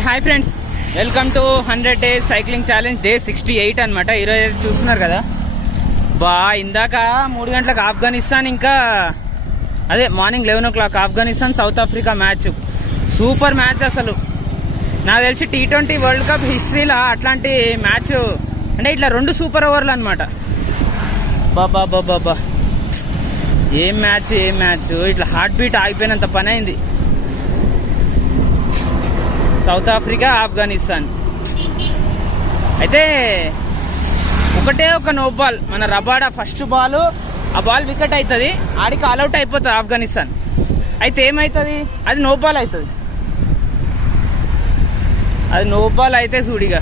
Hi friends, welcome to 100 days cycling challenge day 68 అనమాట. ఈరోజు చూస్తున్నారు కదా, ఇందాక 3 గంటలకు ఆఫ్ఘనిస్తాన్, ఇంకా అదే morning 11 o'clock Afghanistan south Africa match. Super match అసలు. నాకు తెలిసి T20 వరల్డ్ కప్ హిస్టరీలో అట్లాంటి మ్యాచ్ అంటే ఇట్లా 2 సూపర్ ఓవర్లు అనమాట. బాబా ఏం మ్యాచ్ ఇట్లా హార్ట్ బీట్ ఆగిపోయినంత పని అయింది. సౌత్ ఆఫ్రికా ఆఫ్ఘనిస్తాన్ అయితే ఒకటే ఒక నో బాల్, మన రబాడా ఫస్ట్ బాల్, ఆ బాల్ వికెట్ అవుతుంది, ఆడికి ఆల్అౌట్ అయిపోతుంది ఆఫ్ఘనిస్తాన్. అయితే ఏమవుతుంది, అది నో బాల్ అవుతుంది. అది నో బాల్ అయితే చూడిగా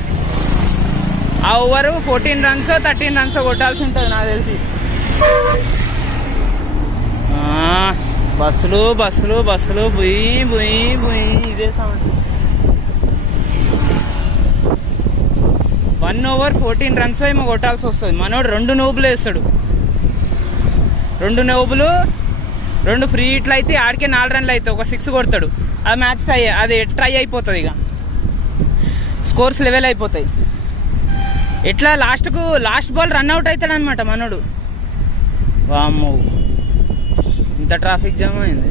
ఆ ఓవర్ 14 runs 13 runs కొట్టాల్సి ఉంటుంది నాకు తెలిసి. బస్సులు బుయ్ ఇదే సౌండ్. 1 over 14 runs ఏమో కొట్టాల్సి వస్తుంది. మనోడు 2 నోబులు వేస్తాడు, 2 నోబులు 2 ఫ్రీ హిట్లు అయితే ఆడికే 4 runs అవుతాయి, ఒక 6 కొడతాడు. ఆ మ్యాచ్ అది ట్రై అయిపోతుంది, ఇక స్కోర్స్ లెవెల్ అయిపోతాయి. ఎట్లా లాస్ట్ బాల్ రన్అట్ అవుతాడు అనమాట మనోడు. వామ్మో, ఇంత ట్రాఫిక్ జామ్ అయింది.